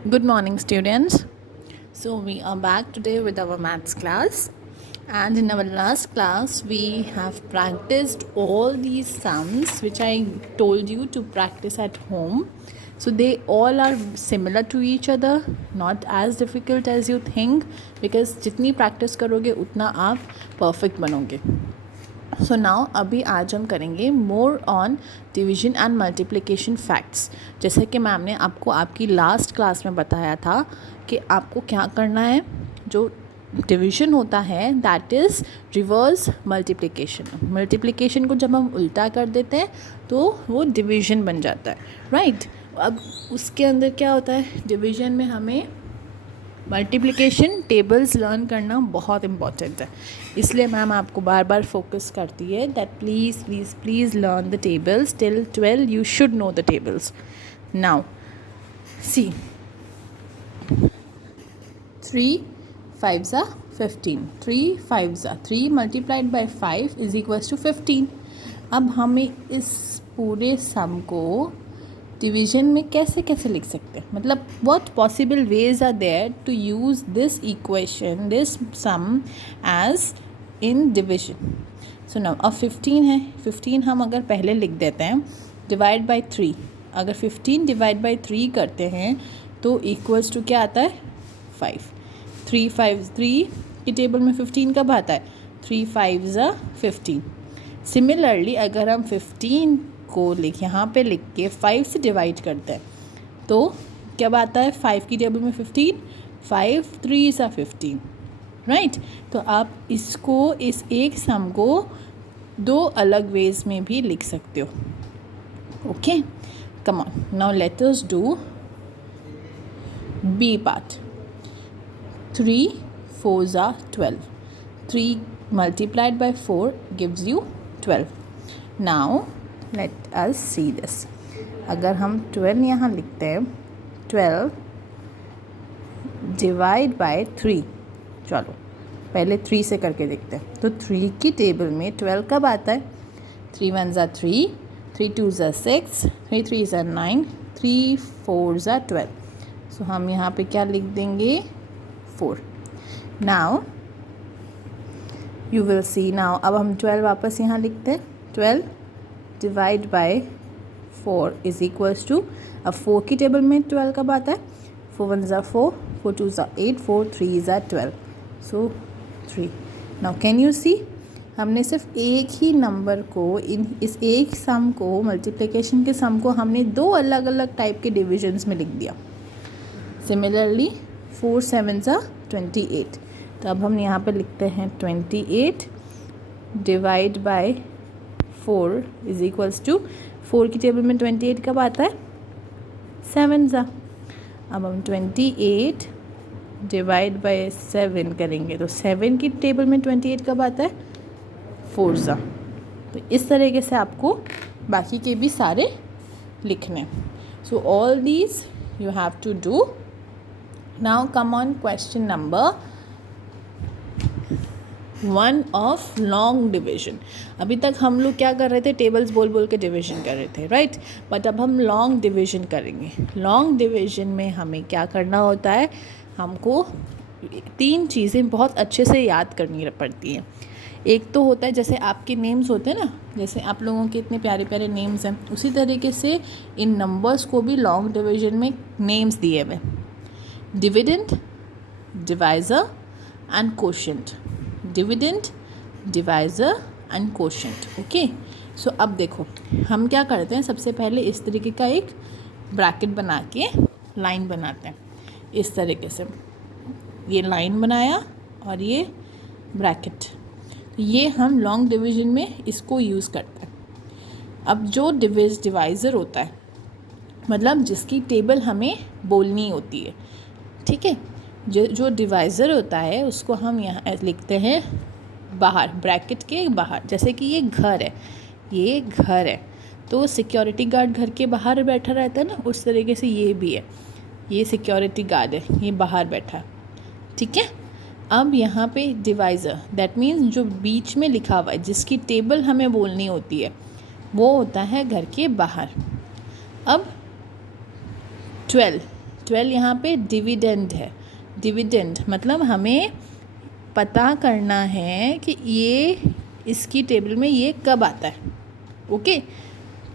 Good morning, students. So, we are back today with our maths class. And in our last class, we have practiced all these sums which I told you to practice at home. So, they all are similar to each other, not as difficult as you think, because जितनी practice करोगे उतना आप perfect बनोगे. So now अभी आज हम करेंगे more on division and multiplication facts. जैसे कि मैम ने आपको आपकी लास्ट क्लास में बताया था कि आपको क्या करना है. जो डिवीजन होता है दैट इज़ रिवर्स मल्टीप्लिकेशन को जब हम उल्टा कर देते हैं तो वो डिवीजन बन जाता है, राइट. अब उसके अंदर क्या होता है, डिवीजन में हमें मल्टीप्लिकेशन टेबल्स लर्न करना बहुत इम्पॉर्टेंट है. इसलिए मैम आपको बार बार फोकस करती है that please please please learn the tables till 12. You should know the tables. Now see 3 5s are 15. 3 5s are 3 multiplied by 5 is equals to 15. अब हमें इस पूरे सम को डिवीजन में कैसे कैसे लिख सकते हैं, मतलब what possible ways are there to use this equation this sum as in division. So now अब 15 है. 15 हम अगर पहले लिख देते हैं डिवाइड बाय 3. अगर 15 डिवाइड बाय 3 करते हैं तो इक्वल्स टू क्या आता है 5. 3 5 3 की टेबल में 15 कब आता है 3 5s are 15. सिमिलरली अगर हम 15 को यहाँ पे लिख के 5 से डिवाइड करते हैं तो क्या आता है 5 की टेबल में 15. 5 3s are 15, राइट. तो आप इसको इस एक सम को दो अलग वेज में भी लिख सकते हो. Okay, come on now let us do B part. 3 4s are 12. 3 multiplied by 4 gives you 12. Now let us see this. अगर हम 12 यहाँ लिखते हैं 12 डिवाइड बाय 3. चलो पहले 3 से करके देखते हैं. तो 3 की टेबल में 12 कब आता है 3 1s are 3, 3 2s are 6, 3 3s are 9, 3 4s are 12. सो हम यहाँ पे क्या लिख देंगे 4. Now you will see. Now अब हम 12 वापस यहाँ लिखते हैं. 12 divide by 4 is equals to, अब 4 की टेबल में 12 कब आता है 4 1s are 4, 4 2s are 8, 4 3s are 12. So 3. Now can you see हमने सिर्फ एक ही नंबर को इस एक सम को मल्टीप्लिकेशन के सम को हमने दो अलग अलग टाइप के डिविजन्स में लिख दिया. Similarly 4 7s are 28. तो अब हम यहाँ पे लिखते हैं 28 divide by 4 is equals to, 4 की टेबल में 28 कब आता है 7s are. अब हम 28 डिवाइड बाय 7 करेंगे तो 7 की टेबल में 28 कब आता है 4s are. तो इस तरीके से आपको बाकी के भी सारे लिखने. So all these you have to do. Now come on question number 1 of long division. अभी तक हम लोग क्या कर रहे थे, टेबल्स बोल बोल के डिवीजन कर रहे थे, राइट. बट अब हम लॉन्ग डिवीजन करेंगे. लॉन्ग डिवीजन में हमें क्या करना होता है, हमको 3 चीज़ें बहुत अच्छे से याद करनी पड़ती हैं. एक तो होता है जैसे आपके नेम्स होते हैं ना, जैसे आप लोगों के इतने प्यारे प्यारे नेम्स हैं, उसी तरीके से इन नंबर्स को भी लॉन्ग डिवीजन में नेम्स दिए हुए. Dividend, divisor and quotient. Dividend, divisor and quotient. Okay, so अब देखो हम क्या करते हैं, सबसे पहले इस तरीके का एक ब्रैकेट बना के लाइन बनाते हैं. इस तरीके से ये लाइन बनाया और ये ब्रैकेट. ये हम लॉन्ग डिवीजन में इसको यूज़ करते हैं. अब जो डिवाइज़र होता है, मतलब जिसकी टेबल हमें बोलनी होती है, ठीक है, जो डिवाइज़र होता है उसको हम यहाँ लिखते हैं बाहर, ब्रैकेट के बाहर. जैसे कि ये घर है, ये घर है, तो सिक्योरिटी गार्ड घर के बाहर बैठा रहता है ना, उस तरीके से ये भी है, ये सिक्योरिटी गार्ड है, ये बाहर बैठा है, ठीक है. अब यहाँ पे डिवाइज़र दैट मीन्स जो बीच में लिखा हुआ है, जिसकी टेबल हमें बोलनी होती है, वो होता है घर के बाहर. अब 12 12 यहाँ पे डिविडेंड है। डिविडेंड मतलब हमें पता करना है कि ये इसकी टेबल में ये कब आता है। ओके,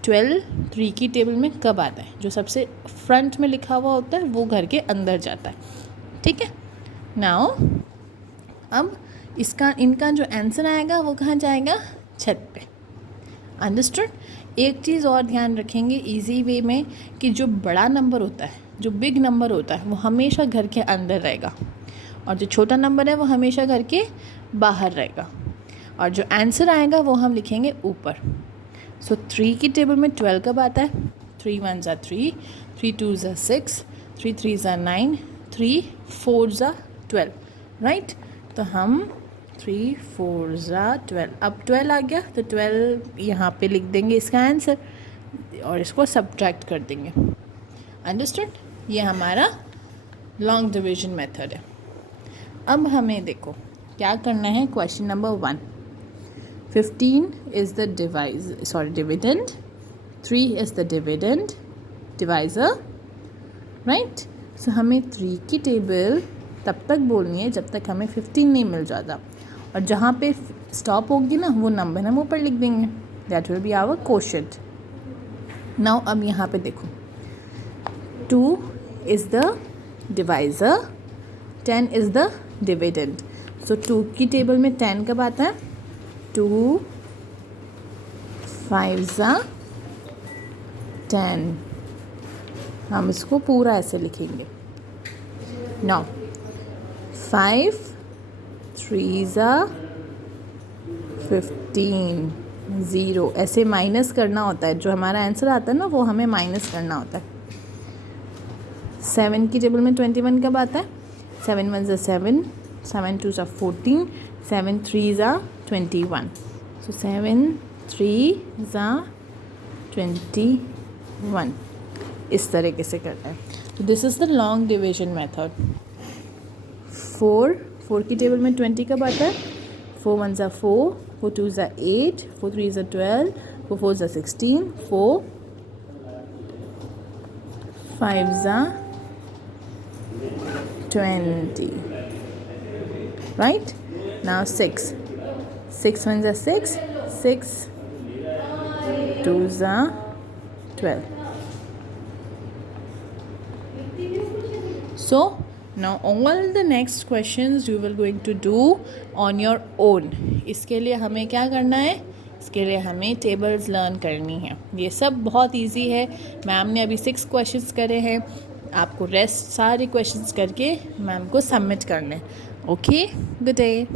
12 3 की टेबल में कब आता है, जो सबसे फ्रंट में लिखा हुआ होता है वो घर के अंदर जाता है। ठीक है, नाउ अब इनका जो आंसर आएगा वो कहाँ जाएगा, छत पे। अंडरस्टूड। एक चीज़ और ध्यान रखेंगे इजी वे में कि जो बड़ा नंबर होता है, जो बिग नंबर होता है वो हमेशा घर के अंदर रहेगा, और जो छोटा नंबर है वो हमेशा घर के बाहर रहेगा, और जो आंसर आएगा वो हम लिखेंगे ऊपर। सो 3 की टेबल में 12 कब आता है, 3 1 ज़ा 3, 3 2 ज़ा 6, 3 3 ज़ा 9, 3 4 ज़ा 12, राइट। तो हम 3 4 ज़ा 12, अब 12 आ गया तो 12 यहाँ पे लिख देंगे इसका आंसर और इसको सब्ट्रैक्ट कर देंगे। अंडरस्टूड। ये हमारा लॉन्ग डिवीजन मेथड है। अब हमें देखो क्या करना है। Question number 1, 15 is the dividend, 3 is the dividend divisor, right. So हमें 3 की टेबल तब तक बोलनी है जब तक हमें 15 नहीं मिल जाता, और जहाँ पे स्टॉप होगी ना वो नंबर हम ऊपर लिख देंगे। That will be our quotient. Now अब यहाँ पे देखो 2 is the divisor, 10 is the dividend. So 2 की टेबल में 10 कब आता है, 2 5 ज़ा 10, हम इसको पूरा ऐसे लिखेंगे। नाउ 5 3 ज़ा 15, 0 ऐसे माइनस करना होता है। जो हमारा आंसर आता है ना वो हमें माइनस करना होता है। 7 की टेबल में 21 कब आता है, 7 1 ज़ा 7, 7 2 ज़ा 14, 7 3 ज़ा 21। सो 7 3 ज़ा 21, इस तरीके से करना है। तो this is the long division method. 4 की टेबल में 20 कब आता है, 4 1 ज़ा 4, 4 2 ज़ा 8, 4 3 ज़ा 12, 4 4 ज़ा 16, 4 5 ज़ा 20, right. Now 6 1 ज़ा 6, 6 2 ज़ा 12. So now all the next questions you will going to do on your own. इसके लिए हमें क्या करना है, इसके लिए हमें टेबल्स लर्न करनी है। ये सब बहुत इजी है। मैम ने अभी 6 क्वेश्चंस करे हैं, आपको रेस्ट सारे क्वेश्चंस करके मैम को सबमिट करने। Okay, good day.